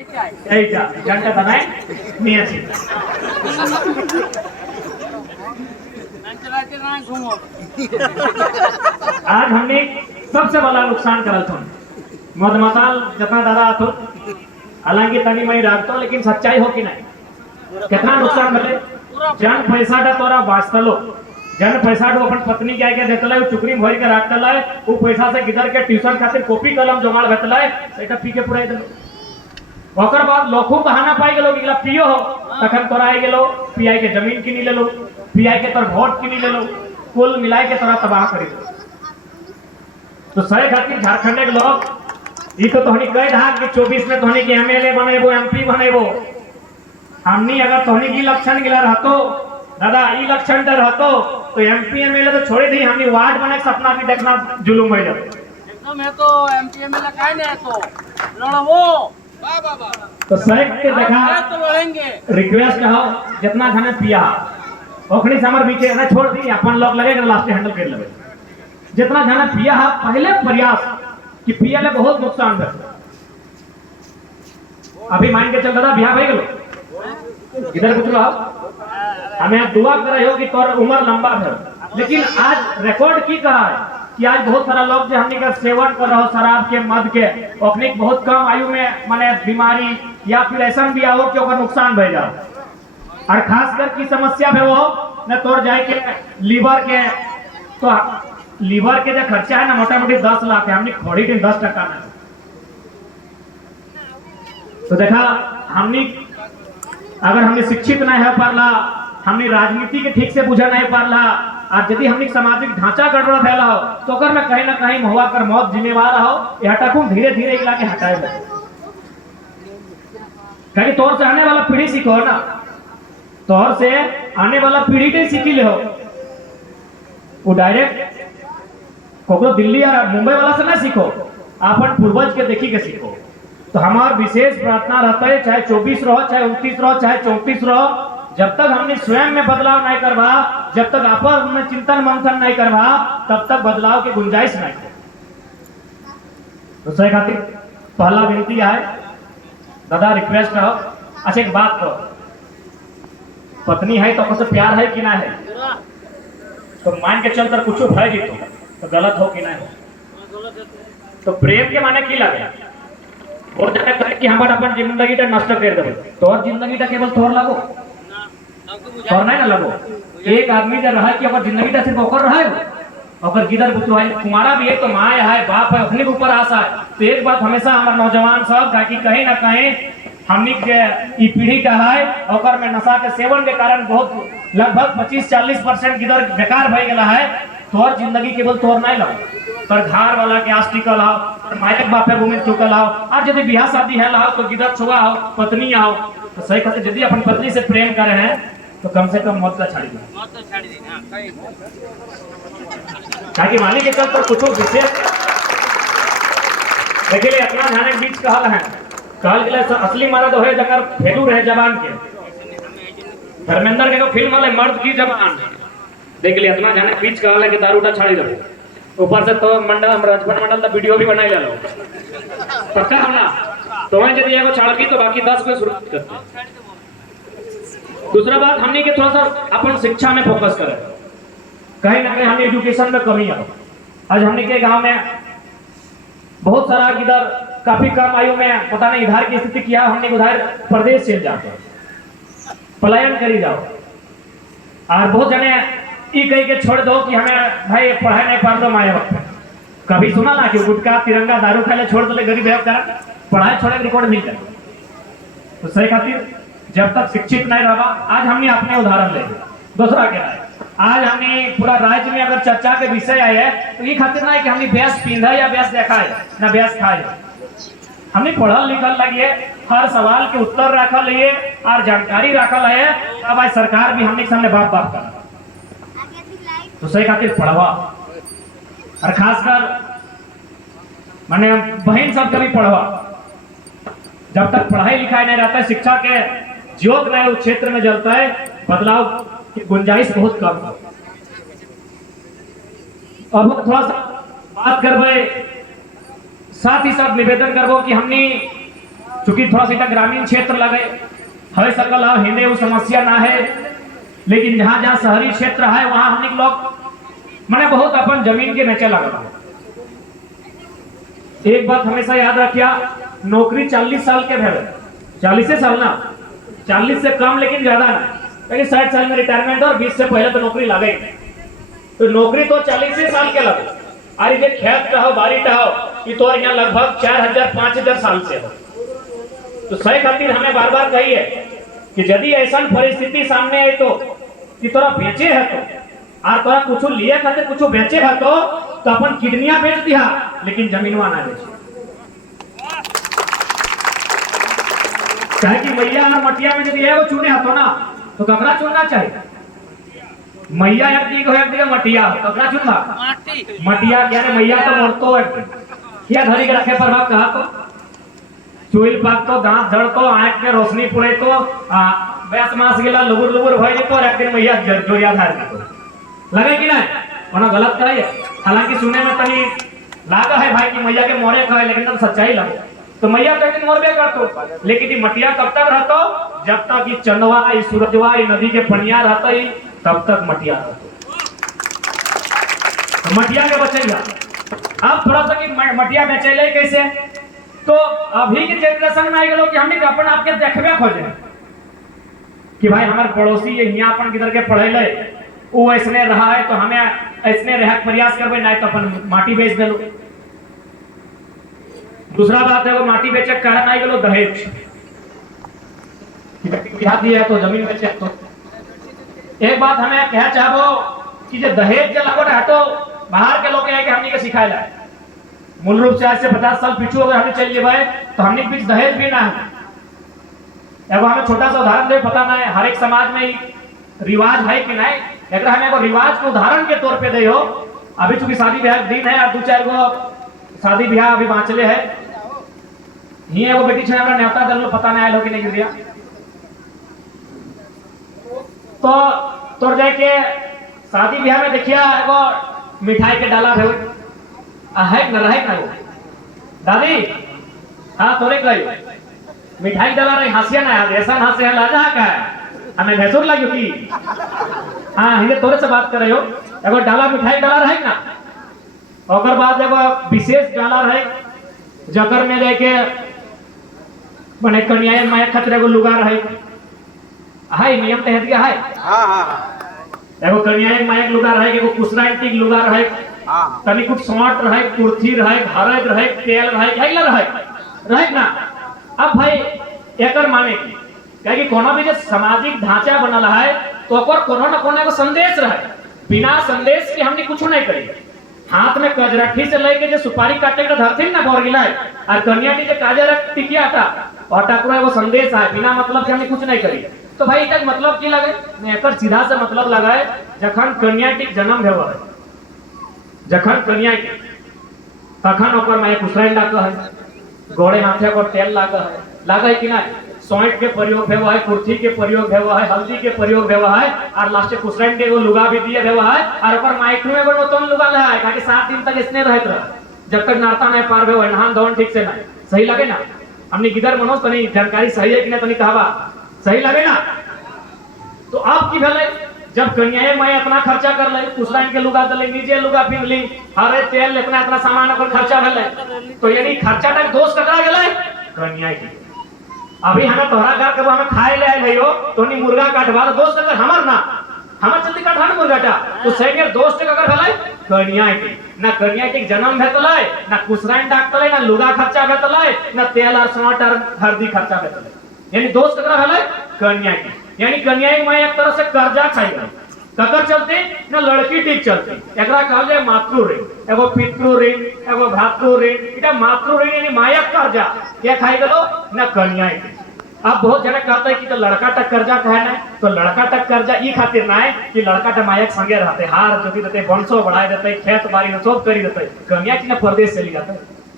घंटा बनाए नियत से आज हमने सबसे बड़ा नुकसान करल थो मधमताल जितना दादा आतो हालांकि तनी मई राखतो लेकिन सच्चाई हो कि नहीं कितना नुकसान भले जन पैसा डा तोरा बाचतलो जन पैसा डो अपन पत्नी के आके देतला चुकरी भर के राखतला वो पैसा से गिदर के ट्यूशन खातिर कॉपी कलम जोगाड़ भेटला सेटा पी के पुराई देलो ओकर बाद लोखो बहाना पाई गेलो कि पियो हो तखन तोरा आई गेलो पीआई के जमीन किनी लेलो पीआई के तोर वोट किनी लेलो कुल मिलाए के तोरा तबाह करी तो सही खातिर झारखंड के लोग ई तो तोहनी कह रहा कि 24 में तोहनी के एमएलए बनेबो एमपी बनेबो हमनी अगर तोहनी की लक्षण गिला रहतो दादा ई लक्षण डर रहतो तो एमपी एमएलए तो छोड़े दी हमनी वार्ड बने के सपना भी देखना जुलूम है एकदम है तो एमपी एमएलए काहे नहीं है तो लड़वो तो सही के देखा तो लड़ेंगे रिक्वेस्ट हो जितना खाने पिया ओखनी समर बीचे ना छोड़ दी अपन लोग लगेगा लास्ट हैंडल कर लेबे जितना खाना पिया पहले प्रयास कि पिया ले बहुत नुकसान है अभी मान के चल दादा बिहार भाई गेलो इधर कुछ रहो हमें दुआ करे हो कि तोर उम्र लंबा है लेकिन आज रिकॉर्ड की कहा है कि आज बहुत सारा लोग जो हमने का सेवन कर रहा शराब के मद के अपने बहुत कम आयु में माने बीमारी या फिर ऐसा भी आओ कि ओकर नुकसान भय जाओ और खासकर की समस्या है वो न तोड़ जाए के लीवर के तो लीवर के जो खर्चा है ना मोटा मोटी 10 लाख है हमने खोड़ी के 10% में तो देखा हमने अगर हमने शिक्षित नहीं है पारला हमने राजनीति के ठीक से बुझा नहीं पारला और यदि हमने सामाजिक ढांचा गड़बड़ फैला हो तो अगर मैं कहीं ना कहीं हुआ कर मौत जिम्मेवार हो यह हटाकू धीरे धीरे इला के हटाए कहीं तौर से आने वाला पीढ़ी सीखो ना तौर से आने वाला पीढ़ी के सीखी ले हो वो डायरेक्ट कोकरो दिल्ली या मुंबई वाला से ना सीखो अपन पूर्वज के देखी के सीखो तो हमार विशेष प्रार्थना रहता है चाहे 24 रहो चाहे 29 रहो चाहे 34 रहो जब तक हमने स्वयं में बदलाव नहीं करवा जब तक आपस में चिंतन मंथन नहीं करवा तब तक बदलाव की गुंजाइश नहीं है तो सही खातिर पहला विनती है दादा रिक्वेस्ट रहो अच्छा एक बात करो पत्नी है तो आपसे प्यार है कि ना है तो मान के चल कर कुछ भय जी तो गलत हो कि ना हो तो प्रेम के माने की लगे और जगह कहे कि हमारा अपन जिंदगी टा नष्ट कर देबे तोर जिंदगी टा केवल तोर लगो तोर नहीं ना लगो एक आदमी जब रहा कि अगर जिंदगी टा सिर्फ ओकर रहा है अगर गिदर बुतु है तुम्हारा भी है तो माँ है बाप है अपने के ऊपर आशा है तो एक बात हमेशा हमारे नौजवान सब ताकि कहीं ना कहीं हमनी के ई पीढ़ी का है ओकर में नशा के सेवन के कारण बहुत लगभग 25-40% गिदर बेकार भय गेला है तोर जिंदगी केवल तोर नहीं लगो पर घर वाला के आस टिकल आओ मायक बापे घूमे चुकल आओ और यदि बियाह शादी है लाओ तो गिदर छुआ आओ पत्नी आओ तो सही कहते यदि अपन पत्नी से प्रेम करे हैं तो कम से कम मौत का छाड़ी दे ताकि मालिक के चल पर कुछ विशेष देखिए अपना ध्यान के बीच कहल है कहल के लिए असली मर्द है जकर फेलू रहे जवान के धर्मेंद्र के फिल्म वाले मर्द की जवान देख लिया इतना ध्यान के बीच कहल है कि दारूटा छाड़ी दो ऊपर से तो मंडल हम राजभवन मंडल का वीडियो भी बनाई ले लो पक्का हमना तो वहां यदि एगो छाड़ की तो बाकी 10 को शुरू करते दूसरा बात हमने के थोड़ा सा अपन शिक्षा में फोकस करें कहीं ना कहीं हमें एजुकेशन में कमी है आज हमने के गांव में बहुत सारा इधर काफी कम आयु में पता नहीं इधर की स्थिति क्या हमने उधर प्रदेश चल जाते पलायन करी जाओ और बहुत जने ई कह के छोड़ दो कि हमें भाई पढ़ाई नहीं पढ़ दो माए वक्त कभी सुना ना कि गुटखा तिरंगा दारू खाए छोड़ दो गरीब है कारण पढ़ाई छोड़े रिकॉर्ड मिल जाए तो सही खातिर जब तक शिक्षित नहीं रहा आज हमने अपने उदाहरण ले दूसरा क्या है आज हमने पूरा राज्य में अगर चर्चा के विषय आए है तो ये खातिर ना है कि हमने व्यास पिंधा या व्यास देखा है ना व्यास खाए हमने पढ़ल लिखल लगे हर सवाल के उत्तर रखल है और जानकारी रखल है अब आज सरकार भी हमने सामने बाप बाप कर तो सही खातिर पढ़वा और खासकर माने बहन सब कभी पढ़वा जब तक पढ़ाई लिखाई नहीं रहता है शिक्षा के ज्योत रहे उस क्षेत्र में जलता है बदलाव की गुंजाइश बहुत कम है अब थोड़ा सा बात करबे साथ ही साथ निवेदन करबो कि हमने चूंकि थोड़ा सा ग्रामीण क्षेत्र लगे है सकल है हिंदे वो समस्या ना है, लेकिन जहाँ जहाँ शहरी क्षेत्र है वहाँ हमने लोग मैंने बहुत अपन जमीन के बेचे लगा। एक बात हमेशा याद रखिया, नौकरी 40 साल के भेल, 40 साल ना, 40 से कम लेकिन ज्यादा ना, क्योंकि 60 साल में रिटायरमेंट और 20 से पहले तो नौकरी लगे ही। तो नौकरी तो 40 साल के लगे। अरे ये खेत का हो बारी का हो कि तो यहाँ लगभग 4000-5000 साल से हो। तो सही खातिर हमें बार बार कहिए कि यदि ऐसा परिस्थिति सामने आई तो कि तोरा बेचे है तो और तोरा कुछ लिए खाते कुछ बेचे है तो अपन किडनियां बेच दिया लेकिन जमीनवा ना बेचे। चाहे कि मैया और मटिया में यदि एगो चुने हतो ना तो ककरा चुनना चाहिए? मैया एक दिग मटिया ककरा चुनना? मटिया क्या रे मैया तो मरतो एक क्या धरी के रखे पर कहा तो चुइल पाक तो दांत झड़ तो आंख में रोशनी पड़े तो व्यास मास गेला लुबुर लुबुर भई तो एक दिन मैया जोरिया धार दी लगे कि नहीं? वरना गलत कराइए। हालांकि सुने में तनी लागा है भाई कि मैया के मोरे कहे, लेकिन तब सच्चाई लगे तो मैया तो एक दिन मोरबे करतो, लेकिन ये मटिया कब तक रहतो? जब तक ये चंदवा ये सूरजवा ये नदी के पनिया रहता ही तब तक मटिया रहतो। तो मटिया के बचेगा। अब थोड़ा सा कि मटिया बेचेले कैसे, तो अभी के जनरेशन में आ गए कि हमने अपन आपके देखबे खोजे कि भाई हमारे पड़ोसी ये यहाँ अपन किधर के पढ़े ले वो ऐसने रहा है तो हमें ऐसने रह प्रयास करबे, नहीं तो अपन माटी बेच दे लो। दूसरा बात है वो माटी बेचे के कारण आ गए दहेज, बिहार दिया तो जमीन बेचे। तो एक बात हमें कह चाहो कि जो दहेज जो लगो है तो बाहर के लोग है कि हमने के सिखाया है। मूल रूप से आज से 50 साल पीछे अगर हमने चल लिए तो हमने बीच दहेज भी ना है। एगो हमें छोटा सा उदाहरण दे, पता ना है हर एक समाज में रिवाज है कि नहीं, लेकिन हमें एगो रिवाज के उदाहरण के तौर पे दे हो। अभी चूंकि शादी ब्याह दिन है और 2-4 गो शादी ब्याह अभी बाँचले है, ही एगो बेटी छे हमरा न्योता दल पता नहीं आयल हो कि नहीं गिरिया तो तोर जाके शादी ब्याह में देखिया एगो मिठाई के डाला है है न रहे ना वो दादी हाँ तोरे कही मिठाई डाला रही हंसिया ना याद ऐसा हंसे है लाजा का हमें भैंसुर लगी की हाँ हिंदे तोरे से बात कर रहे हो। एगो डाला मिठाई डाला रहे ना, और बाद एगो विशेष डाला रहे जकर में देखे बने कन्या माया खतरे को लुगा रहे है नियम तहत गया है। एगो कन्या माया लुगा रहे, एगो कुसरांटिक लुगा रहे, तनी कुछ स्मार्ट रहे, कुर्ती रहे, घरज रहे, तेल रहे, हैला रहे ना। अब भाई एकर माने की कि कोनो भी जो सामाजिक ढांचा बनल है तो ओकर कोनो न कोनो एगो संदेश रहे। बिना संदेश के हमने कुछ नहीं करी। हाथ में कजरठी से लेके जो सुपारी काटे के धरती ना भर गिला और कन्या की जो काजर टिकिया था और टाकुरा एगो संदेश है, बिना मतलब के हमने कुछ नहीं करी। तो भाई तक मतलब की लगे एकर सीधा से मतलब लगा है जखन कन्या के जन्म भेव है, जखन कन्या के तखन ओकर माय कुसराइन लाग है, गोड़े हाथे को तेल लाग है कि नहीं, सोंठ के प्रयोग भेव है, कुर्ती के प्रयोग भेव है, हल्दी के प्रयोग भेव है और लास्ट कुसराइन के एगो लुगा भी दिए भेव है और ओकर माइक में एगो नोतन लुगा ले है ताकि 7 दिन तक इसने रहत रह जब तक नाता नहीं पार भेव नहान धोन ठीक से नहीं। सही लगे ना? हमने किधर मनोज तनी जानकारी सही है कि नहीं तनी कहवा सही लगे ना? तो आप की भेले जब कन्या मैं इतना खर्चा कर ले कुसराइन के लुगा दले नीचे लुगा पिन ली अरे तेल इतना सामान पर खर्चा भेले तो यानी खर्चा तक दोष ककरा गेले कन्या की। अभी हमें तोहरा घर के हमें खाए ले आए भैयो तो नहीं मुर्गा काटवा दोस्त अगर हमर ना हमर जल्दी काट हन मुर्गाटा तो सही में दोस्त अगर भेले कन्या की ना कन्या के जन्म भेतले ना कुसराइन डाकतले ना लुगा खर्चा भेतले ना तेल और स्मार्ट और हल्दी खर्चा भेतले यानी दोस्त ककरा भेले कन्या की। यानी कन्या मैं एक तरह से कर्जा खाई ककर चलते ना लड़की ठीक चलती एकरा कहल जाए मातृ ऋण एगो पितृ ऋण एगो भ्रातृ ऋण इटा मातृ ऋण यानी माया कर्जा क्या खाई गलो ना कन्या की। अब बहुत जने कहते हैं कि तो लड़का तक कर्जा कहे ना तो लड़का तक कर्जा ई खातिर ना है कि लड़का तक माया संगे रहते हार जोती देते वंशो बढ़ाए देते खेत बाड़ी सब करी देते कन्या की ना परदेश चली जाते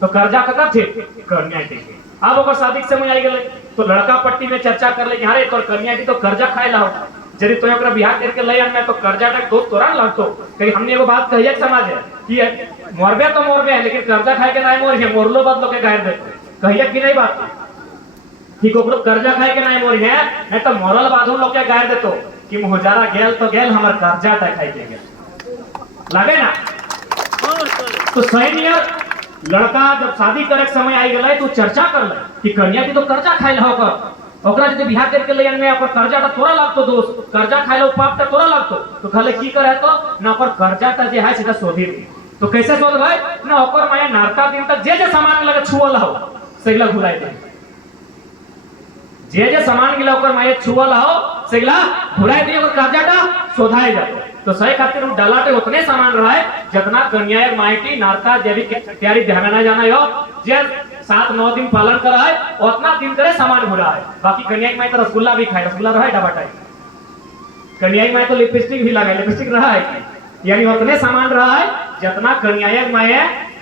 तो कर्जा ककर थे कन्या के। अब अगर शादी के समय आई गए तो लड़का पट्टी में चर्चा कर ले कि अरे तो कन्या की तो कर्जा खाए ला यदि तो ओकरा बिहार करके ले आना तो कर्जा तक दोस्त तोरा लगतो कहीं हमने एगो बात कहिए समाज है कि मरबे तो मरबे है लेकिन कर्जा खाए के नहीं मोर मोरलो बात लोग के गायर देते कहिए कि नहीं बात कि कोकरो कर्जा खाए के नहीं मोरी है, नहीं तो मोरल बाधू लोग के गायर देतो कि मोहजारा गेल तो गेल हमर कर्जा तय खाई के गेल लागे ना। तो सही नियर लड़का जब शादी करे के समय आई गए तो चर्चा कर ले कि कन्या की तो कर्जा खाए ला होकर ओकरा यदि बिहार करके ले आने ओकर कर्जा तो तोरा लगतो दोस्त कर्जा खाए लो पाप तो तोरा लगतो तो खाले की करे तो ना ओकर कर्जा त जे है सीधा सोधी तो कैसे सोध भाई ना ओकर माया नारता दिन तक जे सामान लगे छुअल हो सहीला घुराई दे जे सामान गिला ओकर माया छुअल हो सहीला घुराई दे ओकर कर्जाटा सोधाई जातो। तो सही खातिर डलाटे उतने सामान रहे जितना कन्या माइटी नारता जैविक तैयारी ध्यान ना जाना हो जे 7-9 दिन पालन करा है उतना दिन करे सामान घुरा है। बाकी कन्या माई तो रसगुल्ला भी खाए रसगुल्ला रहा है डबाटाई कन्या माई तो लिपस्टिक भी लगा लिपस्टिक रहा है यानी उतने सामान रहा है जितना कन्या माई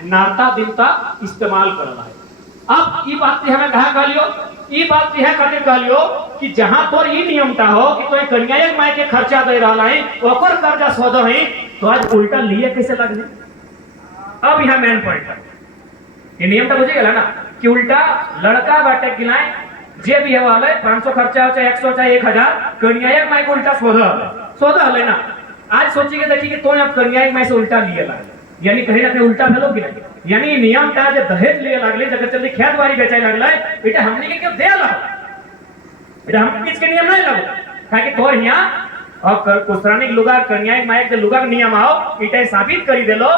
नारता दिन तक इस्तेमाल कर रहा है। अब ये बात हमें कहा कहलियो ये बात यह करके कहलियो कि जहां तोर ये नियमता हो कि तो कन्या माई के खर्चा दे रहा है ओकर कर्जा सोधो है तो आज उल्टा लिए कैसे लग जाए। अब यहां मेन पॉइंट है ये नियम तो बुझे गेला ना कि उल्टा लड़का बाटे गिलाए जे भी है वाले 500 खर्चा हो चाहे 100 चाहे 1000 कन्या माई को उल्टा सोधा हले ना। आज सोची के देखी कि तो अब कन्या माई से उल्टा लिए लागे यानी कहीं ना कहीं उल्टा भेलो कि नहीं यानी नियम था जे दहेज लिए लागले जगह चलती खेत बाड़ी बेचाई लागले बेटा हमने के क्यों दे ला बेटा हम किस के नियम नहीं लगो काहे कि तोर यहां और कुसरानी लुगा कन्या माई के लुगा नियम आओ इटा साबित करी देलो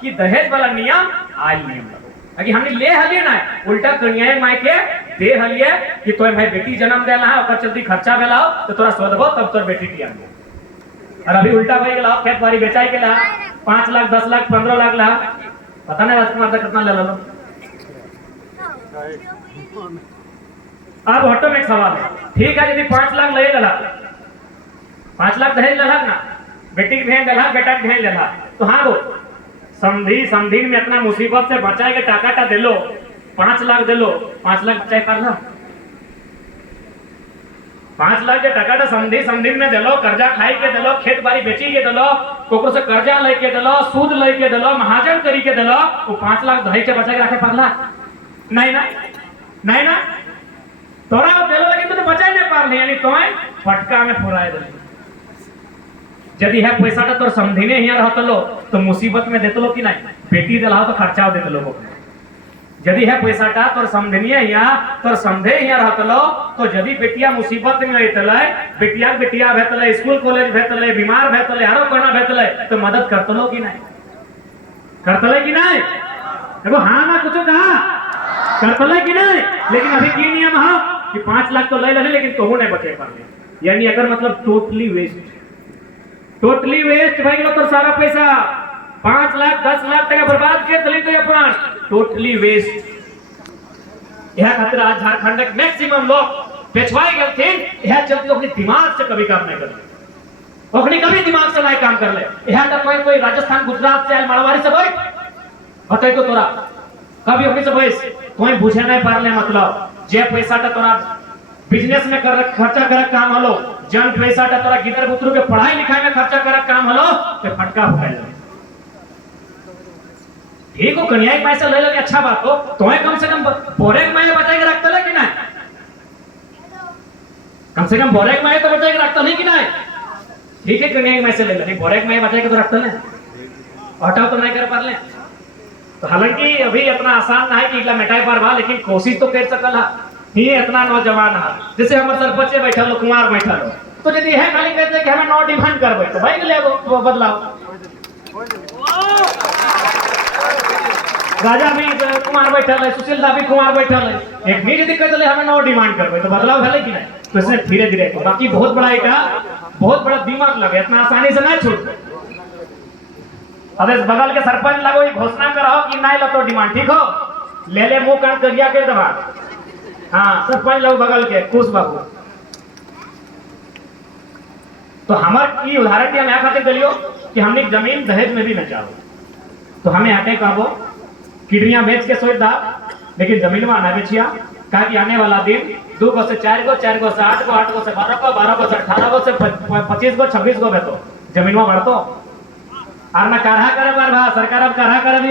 कि दहेज वाला नियम आज नियम लगो कि हमने ले हलिए ना उल्टा कन्या माई के दे हलिए कि तोय भाई बेटी जन्म देला है ओकर चलती खर्चा भेलाओ तो तोरा सोधबो तब तोर बेटी टिया और अभी उल्टा भाई गेला खेत बाड़ी बेचाई के ला 5 लाख 10 लाख 15 लाख ला पता नहीं राजकुमार तक कितना ले लो। अब ऑटो में एक सवाल है ठीक है यदि 5 लाख ले लेला 5 लाख दहेज लेला ना बेटी के भेज देला बेटा के भेज देला तो हाँ वो समधी में इतना मुसीबत से बचाए के टाकाटा देलो 5 लाख देलो 5 लाख बचाए पारला 5 लाख के टाकाटा समधी में देलो कर्जा खाई के देलो खेत बाड़ी बेची के देलो कोको से कर्जा लेके देलो सूद लेके देलो महाजन करी के देलो वो 5 लाख दहेज के बचा के रखे पारला नहीं ना तोरा देलो लेकिन तो बचाई नहीं पारले यानी तोय फटका में फुराए दे यदि है पैसा तो तोर समधिने हिया रहतलो तो मुसीबत में देतलो कि नहीं बेटी देला तो खर्चा देतलो यदि है पैसाटा तोर समझनिए हिया तोर समझे हिया रहतलो तो यदि बेटिया मुसीबत में आइतले बेटिया भेतले स्कूल कॉलेज भेतले बीमार भेतले आरो कोना भेतले तो मदद करतलो कि नहीं देखो हां ना कुछ कहा करतले कि नहीं। लेकिन अभी की नियम है कि 5 लाख तो ले ले लेकिन तो नहीं बचे पाले यानी अगर मतलब टोटली वेस्ट भाई तो सारा पैसा 5 लाख 10 लाख टका बर्बाद कर दिली तो अपना टोटली वेस्ट यह खातिर आज झारखंड के मैक्सिमम लोग बेचवाए गए थे यह चलते अपने दिमाग से कभी काम नहीं करते अपने कभी दिमाग से नहीं काम कर ले यह तो कोई राजस्थान गुजरात से मारवाड़ी से भाई बताए तो तोरा कभी अपने से भाई कोई बुझे नहीं पार ले मतलब जे पैसा टा तोरा बिजनेस में कर खर्चा कर काम हलो जन पैसा टा तोरा गिदर बुतरू के पढ़ाई लिखाई में खर्चा कर काम हलो तो फटका हो गया ठीक हो कन्या एक पैसा ले लेके अच्छा बात हो तो कम से कम बोरे एक माया बचा के रखता है कि नहीं कम से कम बोरे एक माया तो बचा के रखता है कि नहीं ठीक है कन्या एक पैसे ले ले बोरे एक माया बचा के तो रखता है हटाओ तो नहीं कर पा ले तो हालांकि अभी इतना आसान नहीं कि इला मिटाई पार लेकिन कोशिश तो कर सकल ही इतना नौजवान है जैसे हमारे सरपंच बैठा लो कुमार बैठा लो तो यदि है खाली कहते कि हमें नौ डिमांड करबे तो भाई ले बदलाव राजा भी कुमार बैठल है सुशील दा भी कुमार बैठल है एक भी यदि कहते हमें नौ डिमांड करबे तो बदलाव भेले कि नहीं तो इसने धीरे धीरे बाकी बहुत बड़ा दिमाग लगे इतना आसानी से नहीं छूट अब इस बगल के सरपंच लगो ये घोषणा करो कि नहीं लो तो डिमांड ठीक हो ले मुंह काट करिया के दबा हाँ सरपंच लोग बगल के खुश बाबू तो हमारे उदाहरण हम यहाँ खाते गलियो कि हमने जमीन दहेज में भी न चाहो तो हमें आटे कहबो किडनियां बेच के सोच दा लेकिन जमीन में ना बेचिया कहा कि आने वाला दिन 2 गो से 4 गो 4 गो से 8 गो 8 गो से 12 गो 12 गो से 18 गो से 25 गो 26 गो बेतो जमीन में बढ़तो और ना काढ़ा करे बार सरकार अब काढ़ा करे भी